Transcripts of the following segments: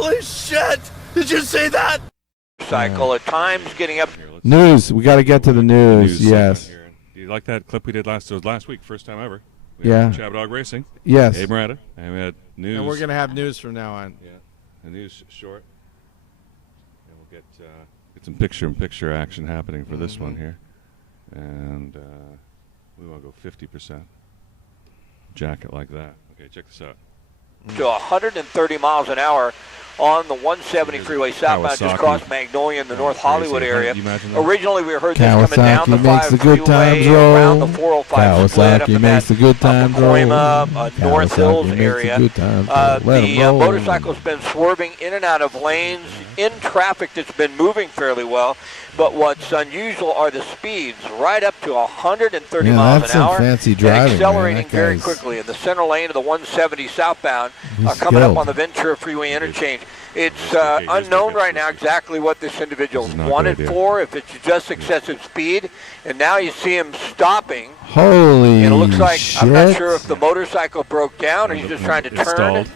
Holy shit! Did you see that? Cycle at times getting up. News. We got to get to the news. Yes. Do you like that clip we did last week? First time ever. Yeah. Chabdog Racing. Yes. Abe Moretta. And we had news. And we're going to have news from now on. Yeah. The news short. And we'll get some picture-in-picture action happening for this one here. And we want to go 50%. Jacket like that. Okay, check this out. To 130 miles an hour on the 170 freeway southbound, just across Magnolia in the North Hollywood area. Originally, we heard this coming down the 5 freeway around the 405 split up in that Pacoima, North Hills area. The motorcycle's been swerving in and out of lanes in traffic that's been moving fairly well. But what's unusual are the speeds, right up to 130 miles an hour, fancy driving, and accelerating very quickly in the center lane of the 170 southbound, coming up on the Ventura Freeway interchange. It's unknown right now exactly what this individual wanted for, if it's just excessive speed, and now you see him stopping. Holy and it looks like, shit. I'm not sure if the motorcycle broke down or he's just trying to turn.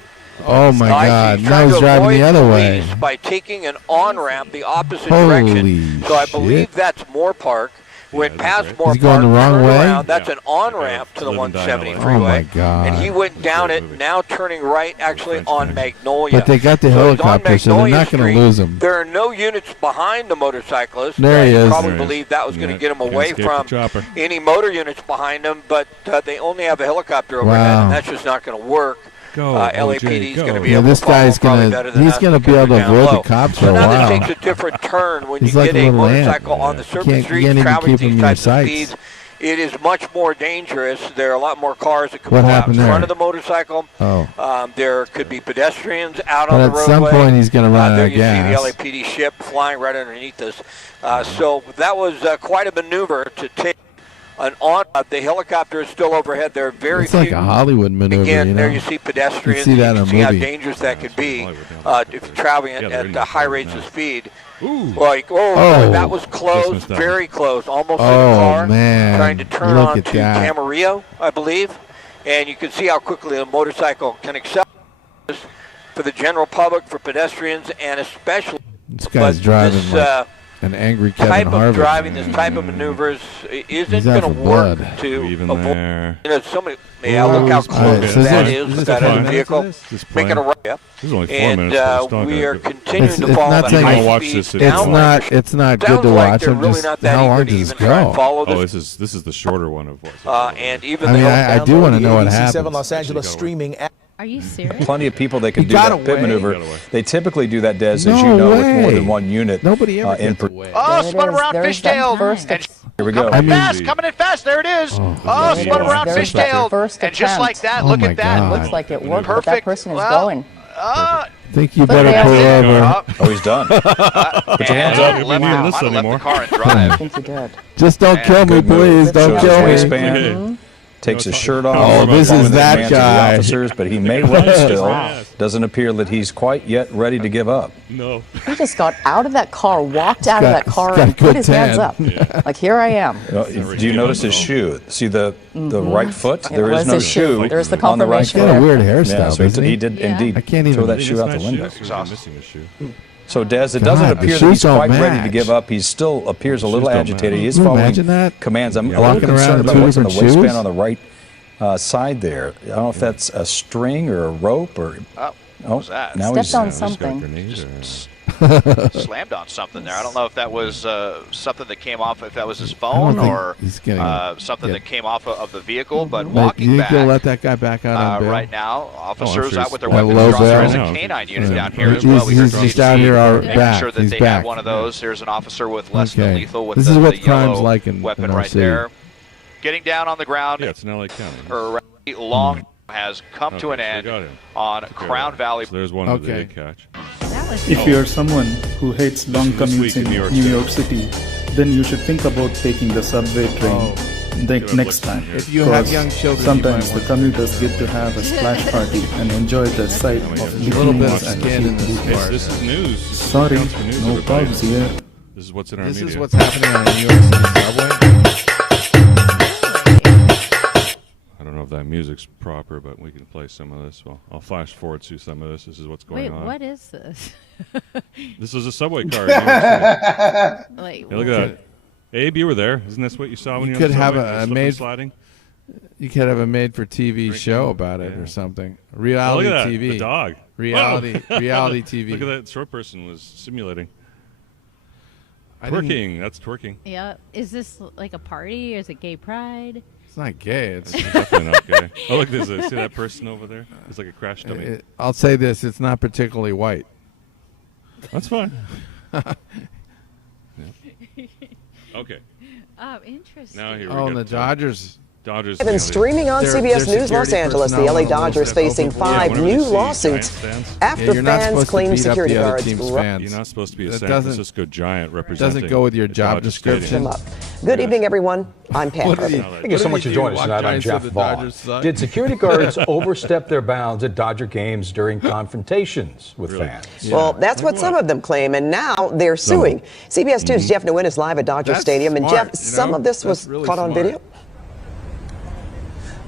Oh my God! Now he's driving the other way. By taking an on-ramp the opposite direction. So I believe that's Moore Park. Went past Moore Park, going the wrong way? around. That's an on-ramp to the 170 freeway. Oh my God! And he went down it, now turning right actually on Magnolia. But they got the helicopter, so they're not going to lose him. There are no units behind the motorcyclist. There he is. Probably believed that was going to get him away from any motor units behind him, but they only have a helicopter overhead, and that's just not going to work. LAPD is going to be able this to follow guy's probably gonna, better than he's us going to be able to avoid the cops for a while. So now this takes a different turn when he's you like get a motorcycle on the surface streets traveling these types of speeds. It is much more dangerous. There are a lot more cars that could pull out in front of the motorcycle. There could be pedestrians out on the roadway. At some point, he's going to run out of gas. There you see the LAPD ship flying right underneath us. So that was quite a maneuver to take. The helicopter is still overhead. There are very few. It's like a Hollywood maneuver. Again, there you see pedestrians. You see that in a see movie. how dangerous that could be if you're traveling at high rates of speed. That was close, very close, almost in a car. Man. Trying to turn onto Camarillo, I believe. And you can see how quickly a motorcycle can accelerate for the general public, for pedestrians, and especially. This guy's driving like an angry Kevin Harvick. This type of maneuvers isn't going to work to avoid. Somebody. Yeah, look how close that is with that other vehicle. Making a right. This is only 4 minutes. And we are continuing to follow the high speed. It's not good to watch. I'm just, how long does this go? Oh, this is the shorter one of what's and even I do want to know what happens. Los Angeles streaming app. Are you serious? Plenty of people that can do that pit maneuver. They typically do that, Des, as you know, with more than one unit. Nobody ever gets away. Spun around fishtail. Here we go. Coming in fast. There it is. Spun around fishtail. And just like that, look at that. Looks like it worked, but that person is going. I think you better pull over. Oh, he's done. Put your hands up. We're not this anymore. I think you did. Just don't kill me, please. Don't kill me. Takes his shirt off. Oh, this is that guy. Officers, but he may run still. Doesn't appear that he's quite yet ready to give up. No. He just got out of that car, walked out of that car, and put his hands up. Like, here I am. Do you notice his shoe? See the right foot? There is no shoe. There's the on the right confirmation. He's got a weird Yeah, hairstyle, so doesn't he did indeed I can't even throw that shoe out the window. Missing a shoe. So, Des, it doesn't appear that he's quite ready to give up. He still appears a little agitated. He is following commands. I'm a little concerned about what's in the waistband on the right side there. I don't know if that's a string or a rope or. What was that? Now Stepped on something. Slammed on something there. I don't know if that was something that came off, if that was his phone or something that came off of the vehicle. But walking back, you'll let that guy back out on bail? right now, officers out with their weapons drawn. There is a canine unit down here as well. He's just out here making sure that they have one of those. Here's an officer with less than lethal with the yellow weapon right there. Getting down on the ground. Yeah, it's in LA County. Long has come to an end on Crown Valley. So there's one of the catch. If you're someone who hates long commutes in New York City, then you should think about taking the subway train next time. If you have young children, sometimes the commuters get to have a splash party and enjoy the sight of bikinis and cute. This is news. Sorry, no pubs here. This is what's in our media. This is what's happening on the New York City subway. I don't know if that music's proper, but we can play some of this. Well, I'll flash forward to some of this. This is what's going on. Wait, what is this? This is a subway car. Hey, look at that. Abe, you were there. Isn't this what you saw when you could have a sliding? You could have a made-for-TV show about it or something. Reality look at TV. The dog. Reality TV. Look at that short person was simulating. Twerking. That's twerking. Yeah. Is this like a party or is it gay pride? It's not gay. It's definitely not gay. Oh, look, see that person over there? It's like a crash dummy. I'll say this. It's not particularly white. That's fine. Okay. Oh, interesting. Now here we go. And the Dodgers. And streaming on CBS News Los Angeles, the LA Dodgers facing 5 new lawsuits after fans claim security guards. You're not supposed to be a San Francisco Giant representing. Doesn't go with your job description. Good evening, everyone. I'm Pat. Thank you so much for joining us tonight. I'm Jeff Vaughn. Did security guards overstep their bounds at Dodger games during confrontations with fans? Well, that's what some of them claim, and now they're suing. CBS 2's Jeff Nguyen is live at Dodger Stadium, and Jeff, some of this was caught on video.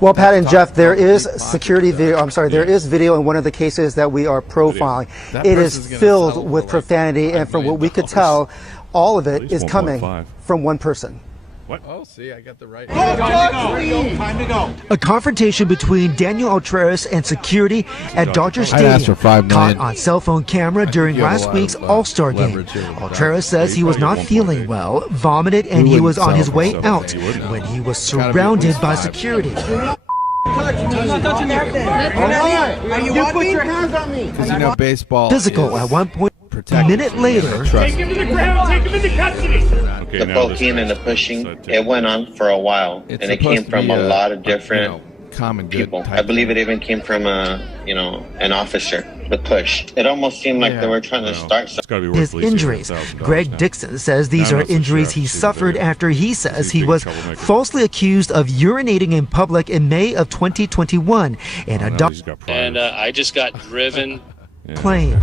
Well, Pat and Jeff, there is security video. I'm sorry, there is video in one of the cases that we are profiling. It is filled with profanity, and from what we could tell, all of it is coming from one person. What? Oh, see, I got the right. Time to go. A confrontation between Daniel Altreras and security at Dodger Stadium caught on cell phone camera during last week's All-Star game. Altreras says he was not feeling well, vomited, and he was on his way out when he was surrounded by security. Because you know baseball. Physical at one point. A minute later, take him to the ground, take him into custody. The poking and the pushing, it went on for a while, and it came from a lot of different people. I believe it even came from an officer. The push. It almost seemed like they were trying to start something. His injuries. Greg Dixon says these are injuries he suffered after he says he was falsely accused of urinating in public in May of 2021 in a and I just got driven. Plane.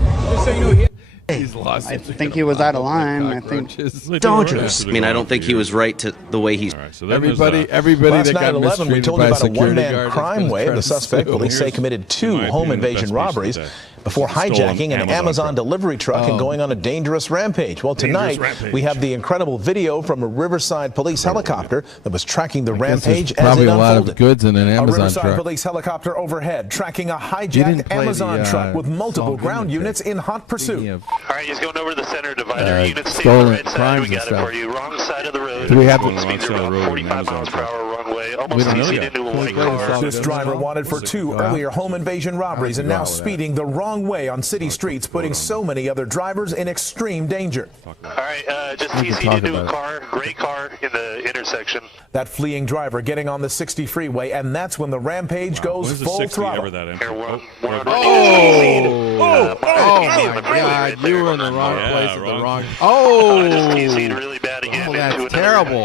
I think he was out of line. I think Dodgers. I mean, I don't think he was right to the way he's. Everybody Last that got 9/11, we told you about a one-man crime wave. The suspect, police say, committed 2 home invasion robberies before hijacking an Amazon delivery truck and going on a dangerous rampage. Well, tonight we have the incredible video from a Riverside police helicopter that was tracking the rampage as it probably a lot unfolded. of goods in an Amazon a Riverside truck. police helicopter overhead tracking a hijacked Amazon truck with multiple ground units in hot pursuit. All right, he's going over the center divider. Units stay stolen on the right side. crimes We and got it stuff. for you. Wrong side of the road. Do we have Speeds are about 45 miles per hour wrong way. Almost easy into a white car. This driver wanted for 2 earlier home invasion robberies and now speeding the wrong way on city streets, putting so many other drivers in extreme danger. All right, just easy into a car, gray car in the intersection. That fleeing driver getting on the 60 freeway, and that's when the rampage goes full throttle. Oh my God! You were in the wrong place at the wrong. Really bad again. Oh, that's terrible.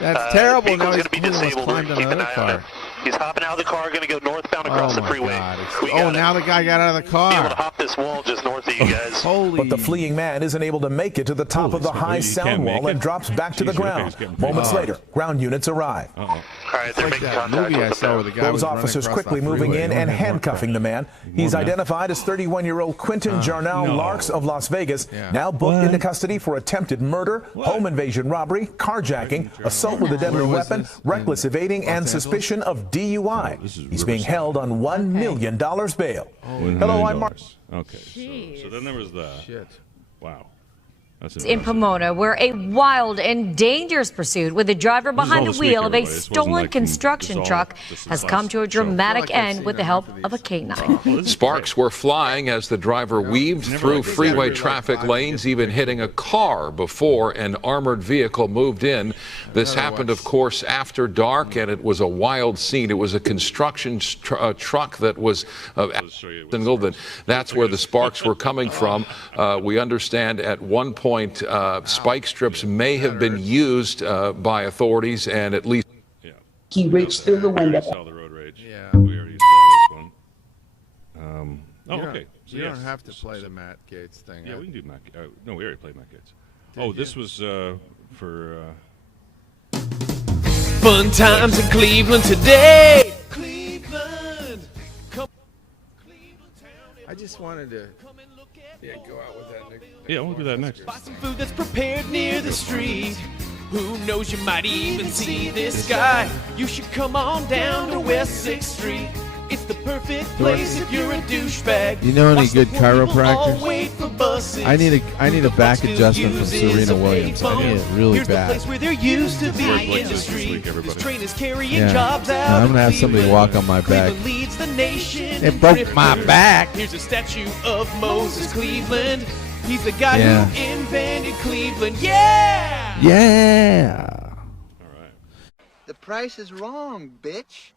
That's terrible. Now he's climbed on another car. He's hopping out of the car, going to go northbound across the freeway. Now the guy got out of the car. Be able to hop this wall just north of you guys. But the fleeing man isn't able to make it to the top of the high sound wall and drops back to the ground. Moments later, ground units arrive. All right, they're making contact. Movie I saw where the guy Those was officers running across quickly the moving freeway. in and handcuffing the man. He's identified as 31-year-old Quentin Jarnell Larks of Las Vegas, now booked into custody for attempted murder, home invasion robbery, carjacking, assault with a deadly weapon, reckless evading, and suspicion of DUI. He's being held on $1 million bail. Hello, I'm Mark. Okay, so then there was the. Wow. In Pomona, where a wild and dangerous pursuit with a driver behind the wheel of a stolen construction truck has come to a dramatic end with the help of a canine. Sparks were flying as the driver weaved through freeway traffic lanes, even hitting a car before an armored vehicle moved in. This happened, of course, after dark, and it was a wild scene. It was a construction truck that was singled, and that's where the sparks were coming from. We understand at one point spike strips may have been used by authorities, and at least he reached through the window. Saw the road rage. Yeah, we already saw this one. Okay. So you don't have to play the Matt Gaetz thing. Yeah, we can do Matt. No, we already played Matt Gaetz. This was for. Fun times in Cleveland today. I just wanted to go out with that. Yeah, we'll do that next. Buy some food that's prepared near the street. Who knows, you might even see this guy. You should come on down to West 6th Street. It's the perfect place if you're a douchebag. You know any good chiropractors? I need a back adjustment from Serena Williams. I need it really Here's bad. The place where there used to be industry. These trainers carrying jobs out. I'm gonna have somebody walk on my back. Leads the nation. It broke my back. Here's a statue of Moses Cleveland. He's the guy who invented Cleveland. Yeah. Yeah. The price is wrong, bitch.